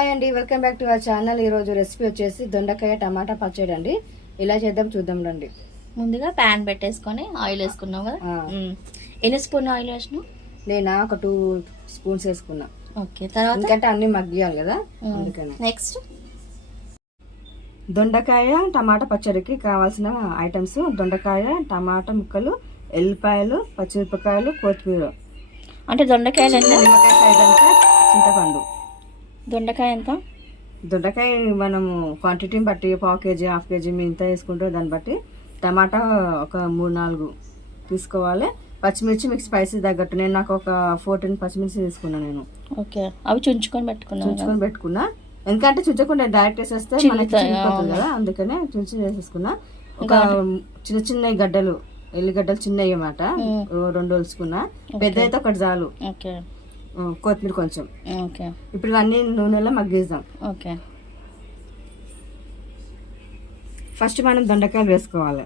Hi అండి, welcome back to our channel. ఈరోజు recipe వచ్చేసి దొండకాయ టమాటా పచ్చడి అండి. ఇలా చేద్దాం, చూద్దాం రండి. ముందుగా ప్యాన్ పెట్టేసుకొని ఆయిల్ వేసుకున్నావు కదా. ఎన్ని స్పూన్ ఆయిల్ వేసినావు? నేనా ఒక 2 స్పూన్స్ వేసుకున్నా. ఓకే, తర్వాత ఎందుకంటే అన్ని మగ్గియాలి కదా, అందుకని. నెక్స్ట్ దొండకాయ టమాటా పచ్చడికి కావాల్సిన ఐటమ్స్: దొండకాయ, టమాటా ముక్కలు, ఎల్లిపాయలు, పచ్చిమిరపకాయలు, కొత్తిమీర. అంటే దొండకాయలు నిమ్మకాయ సైజ్ అంతా, చింతపండు. దొండకాయ ఎంత? దొండకాయ మనము క్వాంటిటీని బట్టి 1/2 కేజీ 1/2 కేజీ మీ ఇంత వేసుకుంటే దాన్ని బట్టి. టమాటా ఒక 3-4 తీసుకోవాలి. పచ్చిమిర్చి మీకు స్పైసీ తగ్గట్టు. నేను నాకు ఒక 14 పచ్చిమిర్చి తీసుకున్నాను నేను. ఓకే, అవి చుంచుకొని పెట్టుకున్నా. ఎందుకంటే చుంచకుండా డైరెక్ట్ వేసేస్తే మనకి చిన్నపోతుంది కదా, అందుకనే చుంచి వేసేసుకున్నా. ఒక చిన్న చిన్న గడ్డలు, ఎల్లిగడ్డలు చిన్నవి అన్నమాట, 2 వలుసుకున్నా. పెద్ద అయితే ఒకటి చాలు. కొత్తిమీర కొంచెం. ఓకే, ఇప్పుడు ఇవన్నీ నూనెలో మగ్గిద్దాం. ఓకే, ఫస్ట్ మనం దొండకాయలు వేసుకోవాలి.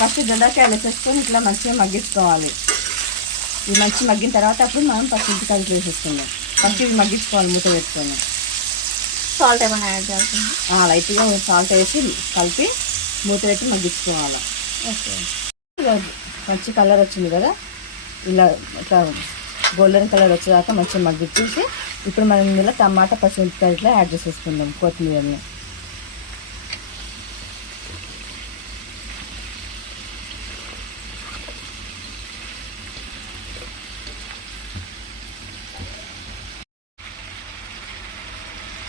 ఫస్ట్ దొండకాయలు వేసేసుకొని ఇట్లా మంచిగా మగ్గించుకోవాలి. ఇవి మంచిగా మగ్గిన తర్వాత అప్పుడు మనం పచ్చిమిరపకాయలు వేసేసుకుందాం. ఫస్ట్ ఇవి మగ్గించుకోవాలి మూత పెట్టుకొని. సాల్ట్ ఏమైనా యాడ్ చేయాలి? లైట్గా సాల్ట్ వేసి కలిపి మూత పెట్టి మగ్గించుకోవాలి. ఓకే, మంచి కలర్ వచ్చింది కదా, ఇలా ఇట్లా గోల్డెన్ కలర్ వచ్చేదాకా మంచిగా మగ్గించేసి ఇప్పుడు మనం ఇందులో టమాటా పచ్చిమిరపకాయలు ఇట్లా యాడ్ చేసేసుకుందాం, కొత్తిమీరని.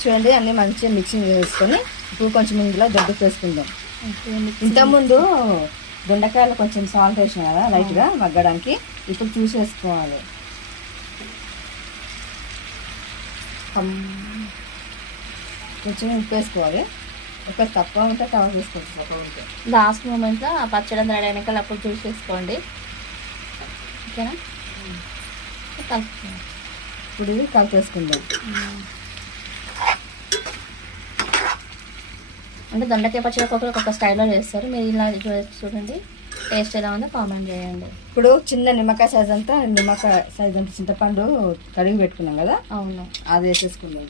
చూడండి, అన్నీ మంచిగా మిక్సింగ్ చేసుకొని ఇప్పుడు కొంచెం ఇందులో దొడ్డుకు వేసుకుందాం. ఇంతకుముందు దొండకాయలు కొంచెం సాల్ట్ వేసినా కదా లైట్గా మగ్గడానికి. ఇప్పుడు చూసేసుకోవాలి. కొంచెం ఉప్పు వేసుకోవాలి. ఉప్పు తక్కువ ఉంటే కవర్ చేసుకోవచ్చు, తక్కువ ఉంటే. లాస్ట్ మూమెంట్లో ఆ పచ్చడి రెడీ అయినాక అప్పుడు చూసేసుకోండి, ఓకేనా? ఇప్పుడు ఇది కలిపేసుకుందాం. అంటే దొండకాయ పచ్చడి ఒక్కొక్క స్టైల్లో చేస్తారు. మీరు ఇలా చూడండి, టేస్ట్ ఎలా ఉందో కామెంట్ చేయండి. ఇప్పుడు చిన్న నిమ్మకాయ సైజ్ అంతా చింతపండు కడిగి పెట్టుకున్నాం కదా. అవును, అది వేసేసుకుందాం.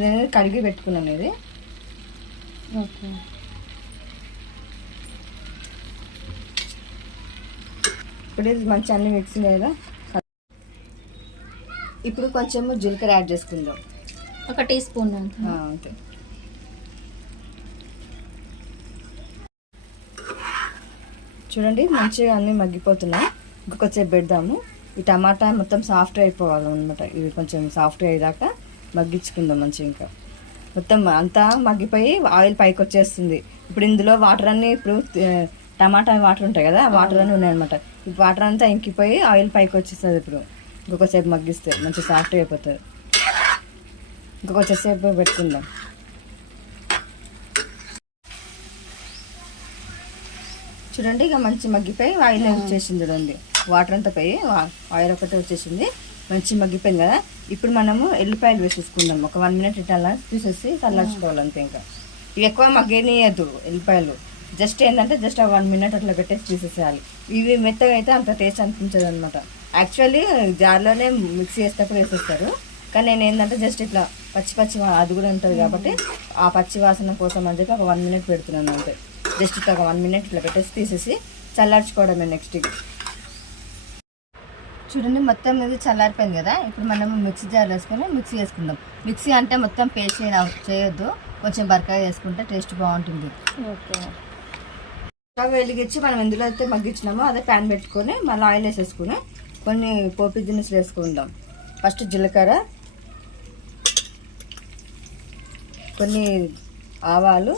నేను కడిగి పెట్టుకున్నాను ఇది. ఓకే, ఇప్పుడు ఇది మంచి అన్ని మిక్సింగ్ కదా. ఇప్పుడు కొంచెం జీలకర్ర యాడ్ చేసుకుందాం, 1 టీ స్పూన్. అంతే. చూడండి, మంచిగా అన్నీ మగ్గిపోతున్నాయి. ఇంకొంచెం పెడదాము. ఈ టమాటా మొత్తం సాఫ్ట్ అయిపోవాలన్నమాట. ఇవి కొంచెం సాఫ్ట్ అయ్యేదాకా మగ్గించుకుందాం మంచిగా. ఇంకా మొత్తం అంతా మగ్గిపోయి ఆయిల్ పైకి వచ్చేస్తుంది. ఇప్పుడు ఇందులో వాటర్ అన్నీ, ఇప్పుడు టమాటా వాటర్ ఉంటాయి కదా, వాటర్ అన్నీ ఉన్నాయన్నమాట. ఈ వాటర్ అంతా ఇంకిపోయి ఆయిల్ పైకి వచ్చేస్తుంది. ఇప్పుడు ఇంకొకసేపు మగ్గిస్తే మంచి సాఫ్ట్ అయిపోతుంది. ఇంకొంచెం సేపు పెట్టుకుందాం. చూడండి, ఇక మంచి మగ్గిపోయి ఆయిల్ వచ్చేసింది. చూడండి, వాటర్ అంతా పోయి ఆయిల్ ఒకటే వచ్చేసింది. మంచి మగ్గిపోయింది కదా. ఇప్పుడు మనము ఎల్లిపాయలు వేసేసుకుందాం. ఒక 1 మినిట్ ఇట్లా తీసేసి చల్లార్చుకోవాలి అంతే. ఇంకా ఇవి ఎక్కువ మగ్గనియద్దు ఎల్లిపాయలు. జస్ట్ ఏంటంటే జస్ట్ 1 మినిట్ అట్లా పెట్టేసి తీసేసేయాలి. ఇవి మెత్తగా అయితే అంత టేస్ట్ అనిపించదు అనమాట. యాక్చువల్లీ జార్లోనే మిక్సీ చేసేటప్పుడు వేసేస్తారు, కానీ నేను ఏంటంటే జస్ట్ ఇట్లా పచ్చి అది కూడా ఉంటుంది కాబట్టి ఆ పచ్చి వాసన కోసం అని చెప్పి ఒక 1 మినిట్ పెడుతున్నాను అంతే. జస్ట్ ఇట్లా ఒక 1 మినిట్ ఇట్లా పెట్టేసి తీసేసి చల్లార్చుకోవడమే నెక్స్ట్. చూడండి, మొత్తం ఇది చల్లారిపోయింది కదా. ఇప్పుడు మనము మిక్సీ జార్ వేసుకొని మిక్సీ చేసుకుందాం. మిక్సీ అంటే మొత్తం పేస్ట్ చేయొద్దు, కొంచెం బరకగా చేసుకుంటే టేస్ట్ బాగుంటుంది. ఓకే, స్టవ్ వెలిగించి మనం ఎందులో అయితే మగ్గించినామో అదే ప్యాన్ పెట్టుకొని మళ్ళీ ఆయిల్ వేసేసుకుని కొన్ని పోపు దినుసులు వేసుకుందాం. ఫస్ట్ జీలకర్ర, కొన్ని ఆవాలు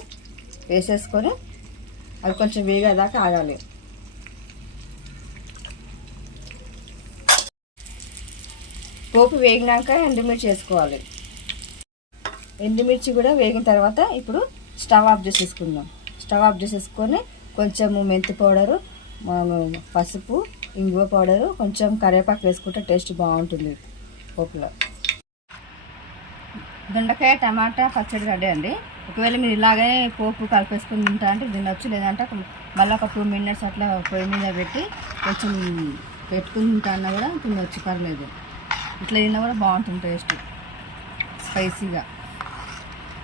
వేసేసుకొని అవి కొంచెం వేగేదాకా ఆగాలి. పోపు వేగినాక ఎండుమిర్చి వేసుకోవాలి. ఎండుమిర్చి కూడా వేగిన తర్వాత ఇప్పుడు స్టవ్ ఆఫ్ చేసేసుకుందాం. స్టవ్ ఆఫ్ చేసేసుకొని కొంచెము మెంతి పౌడరు, పసుపు, ఇంగువ పౌడరు, కొంచెం కరివేపాకు వేసుకుంటే టేస్ట్ బాగుంటుంది పోపులో. దొండకాయ టమాటా పచ్చడి రెడీ అండి. ఒకవేళ మీరు ఇలాగే పోపు కలిపేసుకుని తింటా అంటే తినొచ్చు, లేదంటే మళ్ళీ ఒక 2 minutes అట్లా పొయ్యి మీద పెట్టి కొంచెం పెట్టుకుని తింటా అన్నా కూడా తినొచ్చు, పర్లేదు. ఇట్లా తిన్నా కూడా బాగుంటుంది టేస్ట్, స్పైసీగా.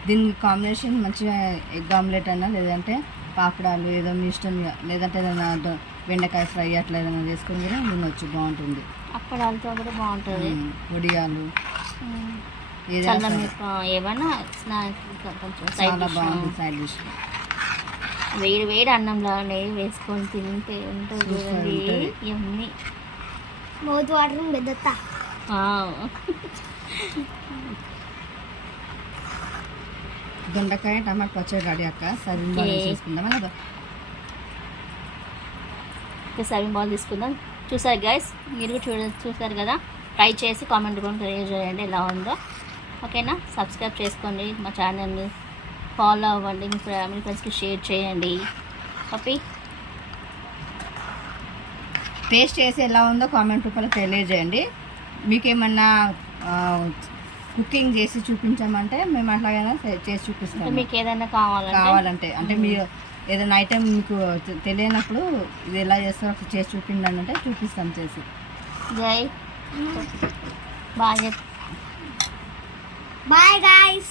దీనికి కాంబినేషన్ మంచిగా ఎగ్ ఆమ్లెట్ అన్నా, లేదంటే పాపడాలు ఏదో మీ ఇష్టం, లేదంటే ఏదైనా బెండకాయ ఫ్రై అట్లా ఏదైనా చేసుకుని కూడా తినొచ్చు, బాగుంటుంది. అప్పడాలతో కూడా బాగుంటుంది. వడియాలు చల్ల ఏమన్నా స్నాక్స్ కొంచెం చాలా బాగుంటుంది సైడ్ డిష్. వేడి వేడి అన్నంలో నెయ్యి వేసుకొని తింటే ఉంటుంది చూడండి, యమ్మీ. Mouth watering పెద్దత్తా. దొండకాయ టమాటా పచ్చడి రెడీ అక్క. సర్వింగ్ బౌల్ చేసుకుందాం అలాగా. సర్వింగ్ బౌల్ తీసుకుందాం. చూసారు గైస్, మీరు కూడా చూసారు కదా. ట్రై చేసి కామెంట్ కూడా తెలియజేయండి ఎలా ఉందో. ఓకేనా, సబ్స్క్రైబ్ చేసుకోండి మా ఛానల్ని, ఫాలో అవ్వండి, మీ ఫ్యామిలీ ఫ్రెండ్స్కి షేర్ చేయండి. ఓకే, టేస్ట్ చేసి ఎలా ఉందో కామెంట్ రూపంలో తెలియజేయండి. మీకేమన్నా కుకింగ్ చేసి చూపించామంటే మేము అట్లాగైనా చేసి చూపిస్తాం. మీకు ఏదైనా కావాలంటే అంటే మీరు ఏదైనా ఐటెం మీకు తెలియనప్పుడు ఇది ఎలా చేస్తారో ఒకసారి చేసి చూపించండి అంటే చూపిస్తాం చేసి. జై బాయ్. Bye guys.